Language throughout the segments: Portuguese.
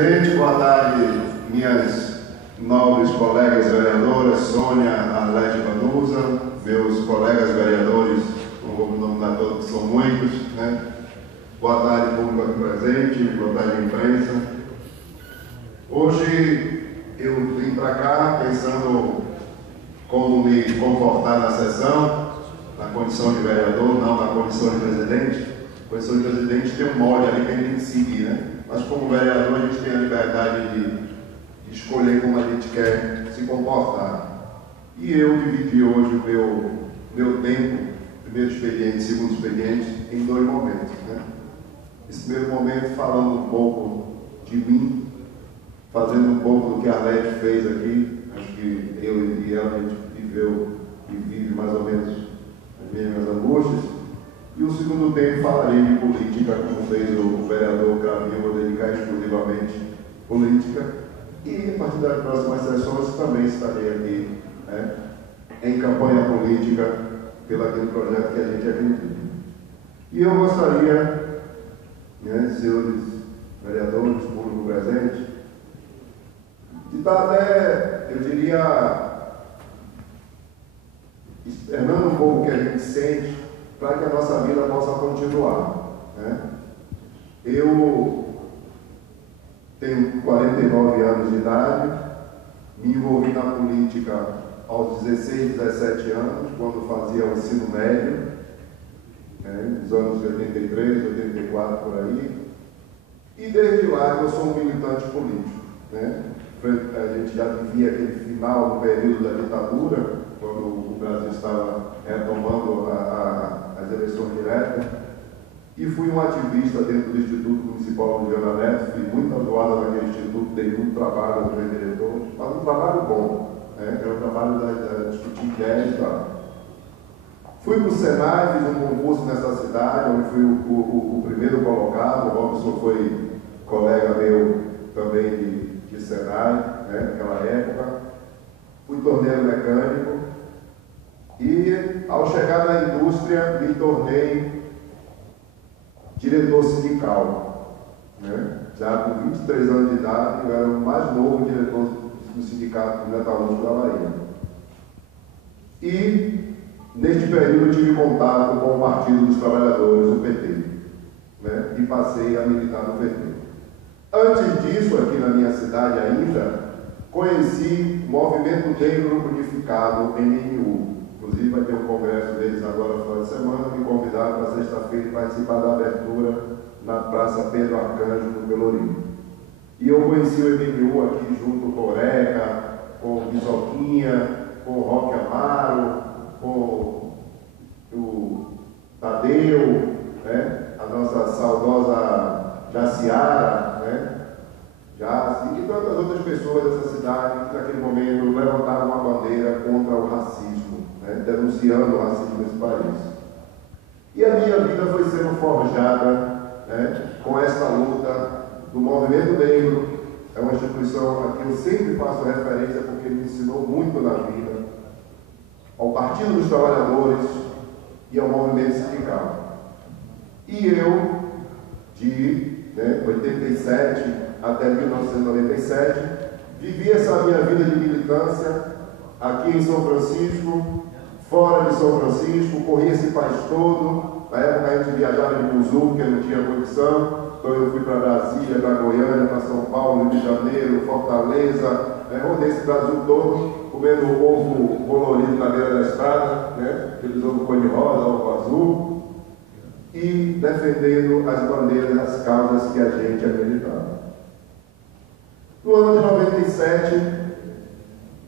Presidente, boa tarde, minhas nobres colegas vereadoras, Sônia, Arlete Vanusa, meus colegas vereadores, não vou me nominar todos, que são muitos, né? Boa tarde, público aqui presente, boa tarde, imprensa. Hoje eu vim para cá pensando como me comportar na sessão, na condição de vereador, não na condição de presidente. A condição de presidente tem um molde ali que a gente tem que seguir, né? Mas como vereador a gente tem a liberdade de escolher como a gente quer se comportar. E eu dividi hoje o meu tempo, primeiro expediente, segundo expediente, em dois momentos, né? Esse primeiro momento falando um pouco de mim, fazendo um pouco do que a Arlete fez aqui. Acho que eu e ela a gente viveu e vive mais ou menos as mesmas angústias. E o segundo tempo falarei de política, como fez o vereador Cravinho, vou dedicar exclusivamente política. E a partir das próximas sessões também estarei aqui, né, em campanha política pelo aquele projeto que a gente acredita. E eu gostaria, né, senhores vereadores, público presente, de estar até, eu diria, externando um pouco o que a gente sente, para que a nossa vida possa continuar, né? Eu tenho 49 anos de idade, me envolvi na política aos 16, 17 anos, quando fazia o ensino médio, né, nos anos 83, 84, por aí, e desde lá eu sou um militante político, né? A gente já vivia aquele final do período da ditadura, quando o Brasil estava retomando as eleições diretas, e fui um ativista dentro do Instituto Municipal de Ana Neto, fiz muita zoada naquele instituto, dei muito trabalho aos meus diretores, mas um trabalho bom, né? Era um trabalho de discutir ideias e tal. Fui para o Senai, fiz um concurso nessa cidade, onde fui o primeiro colocado. O Robson foi colega meu também de Senai, né, naquela época. Fui torneiro mecânico e, ao chegar na indústria, me tornei diretor sindical, né? Já com 23 anos de idade, eu era o mais novo diretor do Sindicato Metalúrgico da Bahia. E, neste período, eu tive contato com o Partido dos Trabalhadores, o PT, né? E passei a militar no PT. Antes disso, aqui na minha cidade ainda, conheci o Movimento Negro Unificado, MNU. Inclusive vai ter um congresso deles agora no final de semana, me convidaram para sexta-feira participar da abertura na Praça Pedro Arcanjo, no Pelourinho. E eu conheci o MNU aqui junto com o Oreca, com o Bisoquinha, com o Roque Amaro, com o Tadeu, né? A nossa saudosa Jaciara, né? E tantas outras pessoas dessa cidade que naquele momento levantaram uma bandeira contra o racismo, né? Denunciando o racismo nesse país. E a minha vida foi sendo forjada, né, com essa luta do Movimento Negro. É uma instituição a que eu sempre faço referência porque me ensinou muito na vida, ao Partido dos Trabalhadores e ao movimento sindical. E eu, de 87 até 1997, vivi essa minha vida de militância aqui em São Francisco, fora de São Francisco, corri esse país todo. Na época a gente viajava de buzu, porque não tinha condição, então eu fui para Brasília, para Goiânia, para São Paulo, Rio de Janeiro, Fortaleza, rodei esse Brasil todo, comendo o ovo colorido na beira da estrada, né? Aqueles ovo cor-de-rosa, ovo azul, e defendendo as bandeiras, as causas que a gente acreditava. No ano de 97,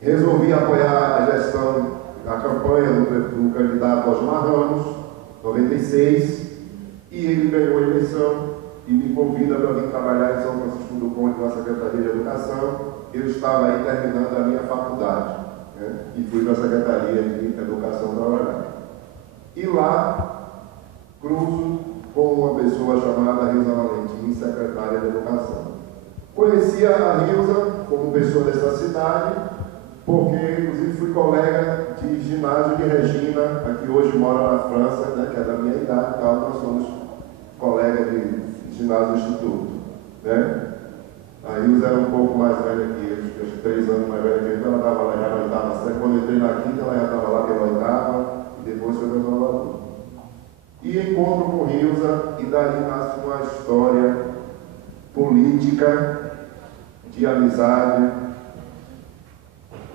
resolvi apoiar a gestão, a campanha do candidato Osmar Ramos, 96, e ele ganhou a eleição e me convida para vir trabalhar em São Francisco do Conde, na Secretaria de Educação. Eu estava aí terminando a minha faculdade, né? E fui para a Secretaria de Educação trabalhar. E lá, cruzo com uma pessoa chamada Rilza Valentim, secretária de Educação. Conhecia a Rilza como pessoa dessa cidade, porque inclusive fui colega de ginásio de Regina, a que hoje mora na França, né, que é da minha idade, então nós somos colegas de ginásio do Instituto, né? A Ilza era um pouco mais velha que eu, acho que 3 anos mais velha que eu, então ela estava lá já na oitava série. Quando eu entrei na quinta, ela já estava lá pela oitava, e depois foi meu Salvador. E encontro com Ilza, e daí nasce uma história política, de amizade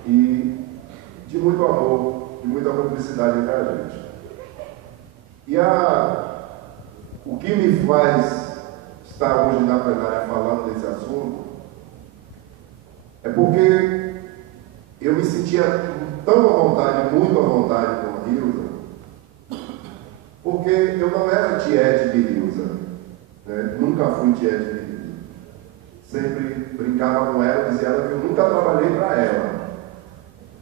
e de muito amor, de muita cumplicidade entre a gente. E o que me faz estar hoje na plenária falando desse assunto é porque eu me sentia tão à vontade, muito à vontade com a Ilza, porque eu não era tiete de Ilza, né? Nunca fui tiete de Ilza. Sempre brincava com ela, dizia ela que eu nunca trabalhei para ela.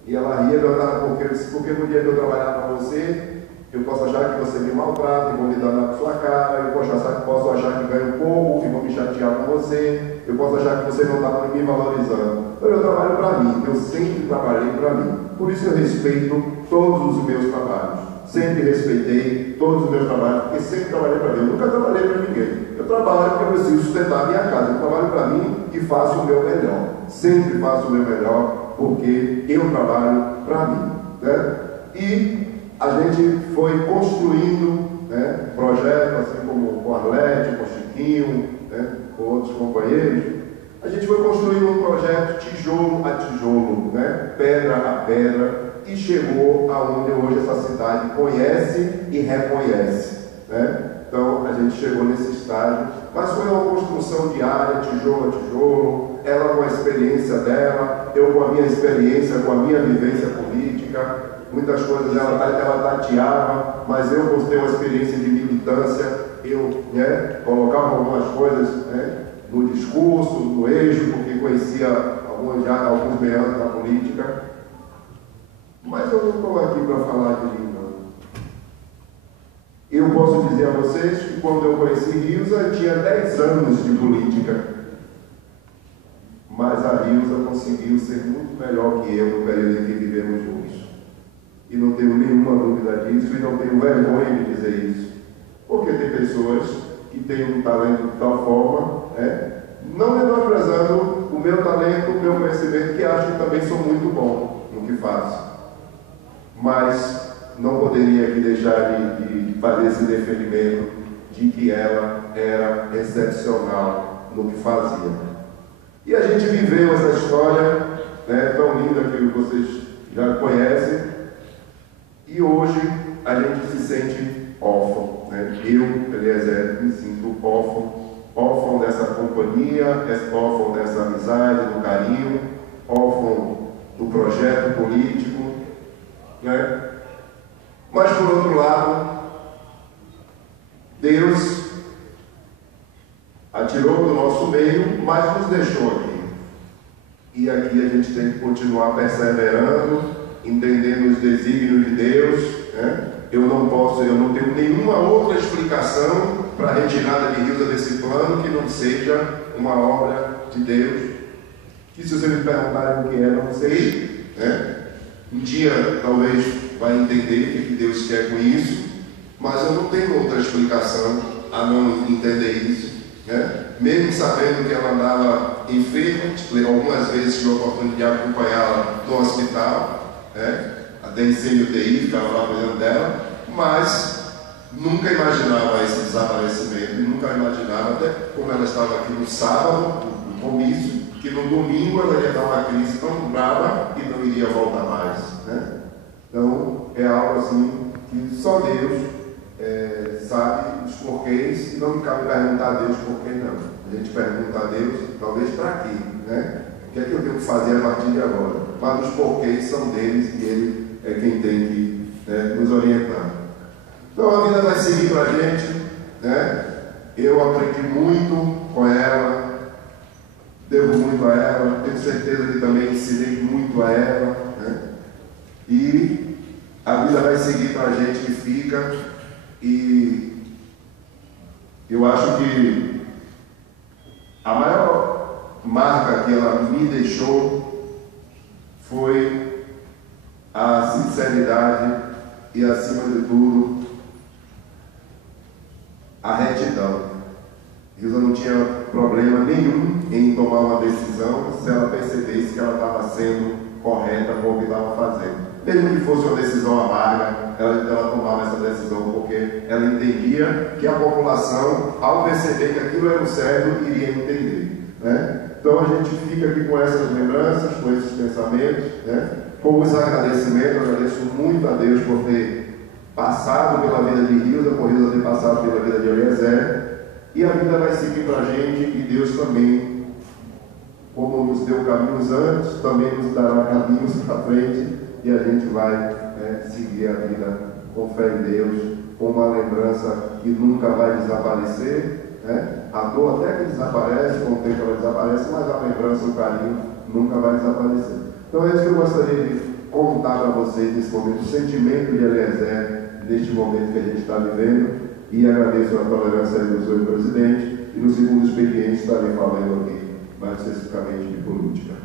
E ela ria, perguntava por quê. Eu disse, porque no dia que eu trabalhar para você, eu posso achar que você me maltrata e vou me dar na sua cara, eu posso achar que ganho pouco e vou me chatear com você, eu posso achar que você não está me valorizando. Então eu trabalho para mim, eu sempre trabalhei para mim. Por isso eu respeito todos os meus trabalhos. Sempre respeitei todos os meus trabalhos, porque sempre trabalhei para mim. Eu nunca trabalhei para ninguém. Eu trabalho porque eu preciso sustentar a minha casa. Eu trabalho para mim e faço o meu melhor. Sempre faço o meu melhor, porque eu trabalho para mim, né? E a gente foi construindo, né, projetos, assim como com o Arlete, com o Chiquinho, né, com outros companheiros. A gente foi construindo um projeto tijolo a tijolo, né, pedra a pedra, e chegou aonde hoje essa cidade conhece e reconhece, né? Então a gente chegou nesse estágio, mas foi uma construção diária, tijolo a tijolo, ela com a experiência dela, eu com a minha experiência, com a minha vivência política. Muitas coisas ela tateava, mas eu, por ter uma experiência de militância, eu, né, colocava algumas coisas, né, no discurso, no eixo, porque conhecia alguns meandros da política. Mas eu não estou aqui para falar de mim, não. Eu posso dizer a vocês que quando eu conheci Ilza, eu tinha 10 anos de política. Mas a Ilza conseguiu ser muito melhor que eu no período em que vivemos juntos. E não tenho nenhuma dúvida disso, e não tenho vergonha de dizer isso. Porque tem pessoas que têm um talento de tal forma, né, não menosprezando o meu talento, o meu conhecimento, que acho que também sou muito bom no que faço. Mas não poderia aqui deixar de fazer esse deferimento de que ela era excepcional no que fazia. E a gente viveu essa história, né, tão linda que vocês já conhecem, e hoje a gente se sente órfão, né? Eu, Eliezer, me sinto órfão dessa companhia, órfão dessa amizade, do carinho, órfão do projeto político, né? Mas por outro lado, Deus atirou do nosso meio, mas nos deixou aqui. E aqui a gente tem que continuar perseverando, entendendo os desígnios de Deus, né? Eu não tenho nenhuma outra explicação para a retirada de Ilza desse plano que não seja uma obra de Deus, que se vocês me perguntarem o que é, não sei, né? Um dia talvez vai entender o que Deus quer com isso, mas eu não tenho outra explicação a não entender isso, né? Mesmo sabendo que ela andava enferma, algumas vezes tive a oportunidade de acompanhá-la no hospital, né? Até em semi-UTI, ficava lá cuidando dela, mas nunca imaginava esse desaparecimento, nunca imaginava, até como ela estava aqui no sábado, no comício, que no domingo ela ia dar uma crise tão brava e não iria voltar mais, né? Então é algo assim que só Deus sabe os porquês, e não me cabe perguntar a Deus por que não. A gente pergunta a Deus, talvez para quê, né? O que é que eu tenho que fazer a partir de agora? Mas os porquês são deles e Ele é quem tem que, né, nos orientar. Então a vida vai seguir para a gente, né? Eu aprendi muito com ela, devo muito a ela, tenho certeza que também ensinei muito a ela, né? E a vida vai seguir para a gente que fica, e eu acho que a maior marca que ela me deixou foi a sinceridade e, acima de tudo, a retidão. Ilza não tinha problema nenhum em tomar uma decisão se ela percebesse que ela estava sendo correta com o que estava fazendo. Mesmo que fosse uma decisão amarga, ela tomava essa decisão porque ela entendia que a população, ao perceber que aquilo era o certo, iria entender, né? Então a gente fica aqui com essas lembranças, com esses pensamentos, né? Com os agradecimentos. Eu agradeço muito a Deus por ter passado pela vida de Hilda, por Hilda ter passado pela vida de Eliezer, e a vida vai seguir para a gente, e Deus também, como nos deu caminhos antes, também nos dará caminhos para frente, e a gente vai seguir a vida com fé em Deus, com uma lembrança que nunca vai desaparecer, né? A dor até que desaparece, com o tempo ela desaparece, mas a lembrança, o carinho, nunca vai desaparecer. Então é isso que eu gostaria de contar para vocês nesse momento, o sentimento de Eliezer, neste momento que a gente está vivendo, e agradeço a tolerância do senhor presidente, e no segundo expediente estarei falando aqui mais especificamente de política.